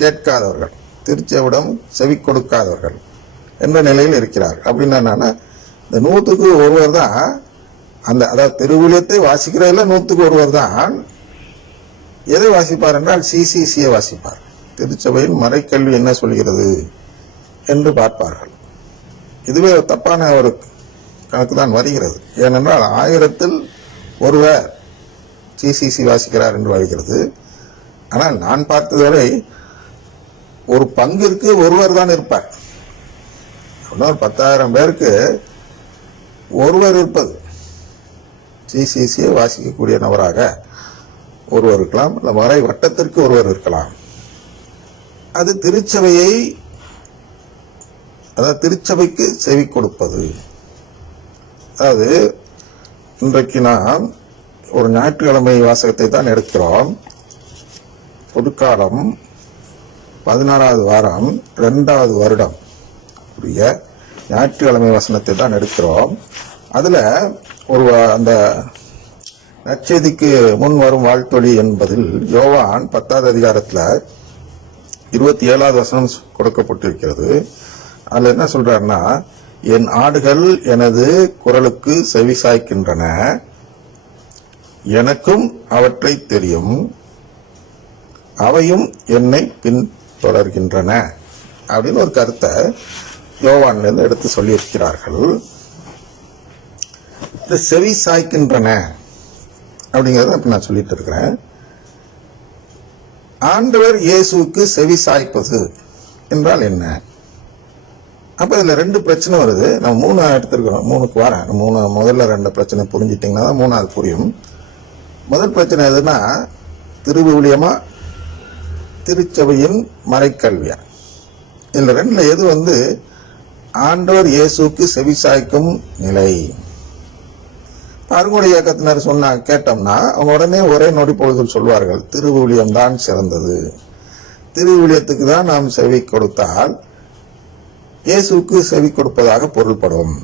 கேட்காதவர்கள், திருச்செவிடம் செவி கொடுக்காதவர்கள் என்ற நிலையில் இருக்கிறார். அப்படின்னா என்னன்னா, இந்த 100க்கு ஒருவர் தான் அந்த, அதாவது திருவிழியத்தை வாசிக்கிறதுல 100க்கு ஒருவர் தான் எதை வாசிப்பார் என்றால் சிசிசியை வாசிப்பார். திருச்சபையின் மறைக்கல்வி என்ன சொல்கிறது என்று பார்ப்பார்கள். இதுவே தப்பான ஒரு கணக்கு தான் வருகிறது. ஏனென்றால் 1000ல் ஒருவர் சிசிசி வாசிக்கிறார் என்று வருகிறது. ஆனால் நான் பார்த்ததுவரை ஒரு பங்கிற்கு ஒருவர் தான் இருப்பார். 10,000 பேருக்கு ஒருவர் இருப்பது, சிசிசியை வாசிக்கக்கூடிய நபராக ஒருவர் இருக்கலாம், இல்லை மறை வட்டத்திற்கு ஒருவர் இருக்கலாம். அது திருச்சபையை, அதாவது திருச்சபைக்கு செவி கொடுப்பது. அதாவது இன்றைக்கு நாம் ஒரு ஞாயிற்றுக்கிழமை வாசகத்தை தான் எடுக்கிறோம். பொதுக்காலம் 16வது வாரம் 2வது வருடம் உரிய ஞாயிற்றுக்கிழமை வசனத்தை தான் எடுக்கிறோம். அதுல ஒரு அந்த நற்செய்திக்கு முன் வரும் வாழ்த்தொழி என்பதில் யோவான் 10வது அதிகாரத்துல 27வது வசனம் கொடுக்கப்பட்டிருக்கிறது. அதுல என்ன சொல்றாருன்னா, என் ஆடுகள் எனது குரலுக்கு செவி சாய்க்கின்றன, எனக்கும் அவற்றை தெரியும், அவையும் என்னை பின்தொடர்கின்றன அப்படின்னு ஒரு கருத்தை யோவான்ல இருந்து எடுத்து சொல்லியிருக்கிறார்கள். இந்த செவி சாய்க்கின்றன அப்படிங்கறத இப்ப நான் சொல்லிட்டு இருக்கிறேன். ஆண்டவர் இயேசுவுக்கு செவி சாய்ப்பது என்றால் என்ன? அப்ப இதுல 2 பிரச்சனை வருது. நம்ம 3 எடுத்திருக்கிறோம், 3க்கு வரேன். முதல்ல 2 பிரச்சனை புரிஞ்சிட்டீங்கன்னா தான் 3வது புரியும். முதல் பிரச்சனை எதுனா, திருவிழியமா திருச்சபையின் மறைக்கல்வியா? இதுல 2ல எது ஆண்டவர் இயேசுக்கு செவி சாய்க்கும் நிலை? அருங்குடை இயக்கத்தினர் கேட்டோம்னா அவங்க உடனே ஒரே நொடி பொழுதில் சொல்வார்கள், திருவிழியம் தான் சிறந்தது, திருவிழியத்துக்கு தான் நாம் செவி கொடுத்தால் இயேசுக்கு செவி கொடுப்பதாக பொருள்படும்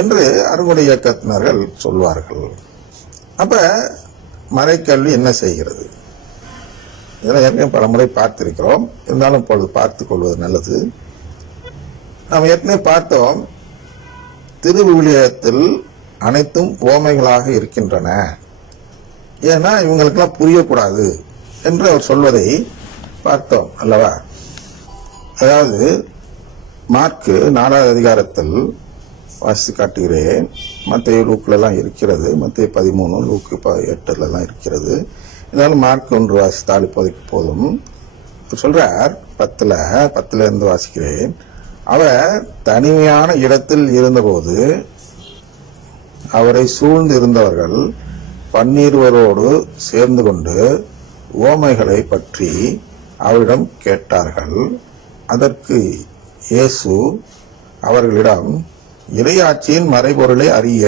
என்று அருங்குடை இயக்கத்தினர்கள் சொல்வார்கள். அப்ப மறைக்கல்வி என்ன செய்கிறது? இதெல்லாம் ஏற்கனவே பல முறை பார்த்திருக்கிறோம், இருந்தாலும் இப்பொழுது பார்த்துக் கொள்வது நல்லது. நாம் ஏற்கனவே பார்த்தோம், திருவிழியத்தில் அனைத்தும் ஓமைகளாக இருக்கின்றன, ஏன்னா இவங்களுக்கெல்லாம் புரியக்கூடாது என்று அவர் சொல்வதை பார்த்தோம் அல்லவா? அதாவது மார்க்கு 4வது அதிகாரத்தில் வாசித்து காட்டுகிறேன். மத்தேயு லூக்ல எல்லாம் இருக்கிறது, மத்தேயு 13, லூக்கு 8ல எல்லாம் இருக்கிறது. இருந்தாலும் மார்க் 1 வாசித்தால் இப்போதைக்கு போதும். சொல்றார் 10ல இருந்து வாசிக்கிறேன். அவர் தனிமையான இடத்தில் இருந்தபோது அவரை சூழ்ந்து இருந்தவர்கள் 12 சேர்ந்து கொண்டு ஓமைகளை பற்றி அவரிடம் கேட்டார்கள். அதற்கு இயேசு அவர்களிடம், இறையாட்சியின் மறைபொருளை அறிய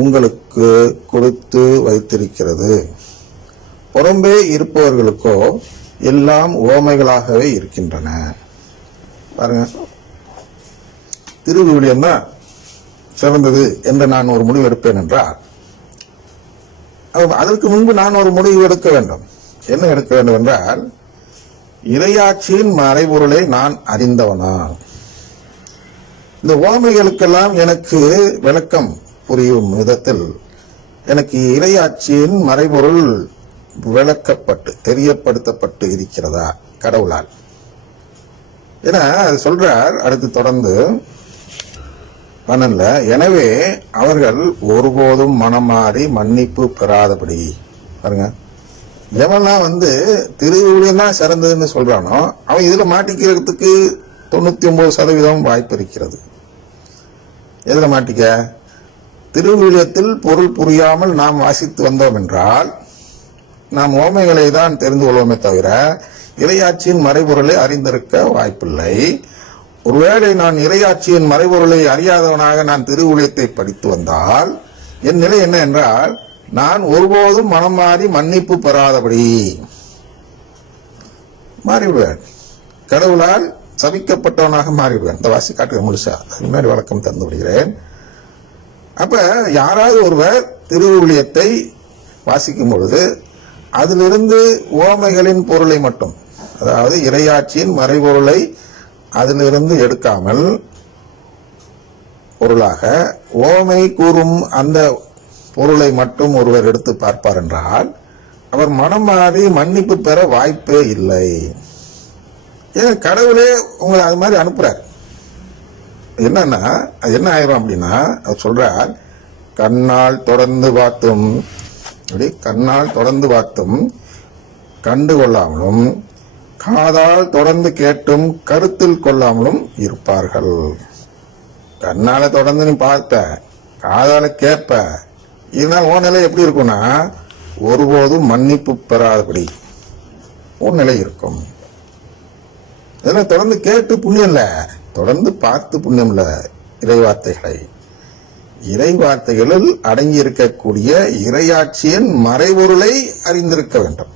உங்களுக்கு கொடுத்து வைத்திருக்கிறது, புறம்பே இருப்பவர்களுக்கோ எல்லாம் ஓமைகளாகவே இருக்கின்றன. பாருங்க, திருவிழியம் தான் சிறந்தது என்று நான் ஒரு முடிவு எடுப்பேன் என்றால், அதற்கு முன்பு நான் ஒரு முடிவு எடுக்க வேண்டும். என்ன எடுக்க வேண்டும் என்றால், இறையாட்சியின் மறைபொருளை நான் அறிந்தவனா? இந்த ஓமைகளுக்கெல்லாம் எனக்கு விளக்கம் புரியும் விதத்தில் எனக்கு இறையாட்சியின் மறைபொருள் விளக்கப்பட்டு தெரியப்படுத்தப்பட்டு இருக்கிறதா கடவுளால்? ஏன்னா அது சொல்றார் அடுத்து தொடர்ந்து 12, எனவே அவர்கள் ஒருபோதும் மனம் மாறி மன்னிப்பு பெறாதபடி. பாருங்க, எவெல்லாம் திருவிழியம் தான் சிறந்ததுன்னு சொல்றானோ அவன் இதுல மாட்டிக்கிறதுக்கு 99% வாய்ப்பு இருக்கிறது. எதுல மாட்டிக்க? திருவிழியத்தில் பொருள் புரியாமல் நாம் வாசித்து வந்தோம் என்றால் நாம் ஓமைகளை தான் தெரிந்து கொள்வோமே தவிர இறையாட்சியின் மறைபொருளை அறிந்திருக்க வாய்ப்பில்லை. ஒருவேளை நான் இறையாட்சியின் மறைபொருளை அறியாதவனாக நான் திருவிழியத்தை படித்து வந்தால் என் நிலை என்ன என்றால், நான் ஒருபோதும் மனம் மாறி மன்னிப்பு பெறாதபடி மாறிவிடுவேன், கடவுளால் சபிக்கப்பட்டவனாக மாறிவிடுவேன். இந்த வாசி காட்டுக முழுசா முன்னாடி வழக்கம் தந்து விடுகிறேன். அப்ப யாராவது ஒருவர் திருவிழியத்தை வாசிக்கும் பொழுது அதிலிருந்து ஓமைகளின் பொருளை மட்டும், அதாவது இறையாட்சியின் மறைபொருளை அதிலிருந்து எடுக்காமல் பொருளாக ஓமை கூறும் அந்த பொருளை மட்டும் ஒருவர் எடுத்து பார்ப்பார் என்றால் அவர் மனம் மாறி மன்னிப்பு பெற வாய்ப்பே இல்லை. ஏன் கடவுளே உங்களை அது மாதிரி அனுப்புறார். என்னன்னா அது என்ன ஆயிரும் அப்படின்னா அவர் சொல்றார், கண்ணால் தொடர்ந்து பார்த்தும் கண்டு கொள்ளாமலும் காதால் தொடர்ந்து கேட்டும் கருத்தில் கொள்ளாமலும் இருப்பார்கள். கண்ணால தொடர்ந்து நீ பார்த்த, காதால கேட்ப, இதனால் உன் நிலை எப்படி இருக்கும்னா ஒருபோதும் மன்னிப்பு பெறாதபடி உன் நிலை இருக்கும். இதெல்லாம் தொடர்ந்து கேட்டு புண்ணியம் இல்ல, தொடர்ந்து பார்த்து புண்ணியம் இல்ல. இறைவார்த்தைகளில் அடங்கி இருக்கக்கூடிய இறையாட்சியின் மறைபொருளை அறிந்திருக்க வேண்டும்.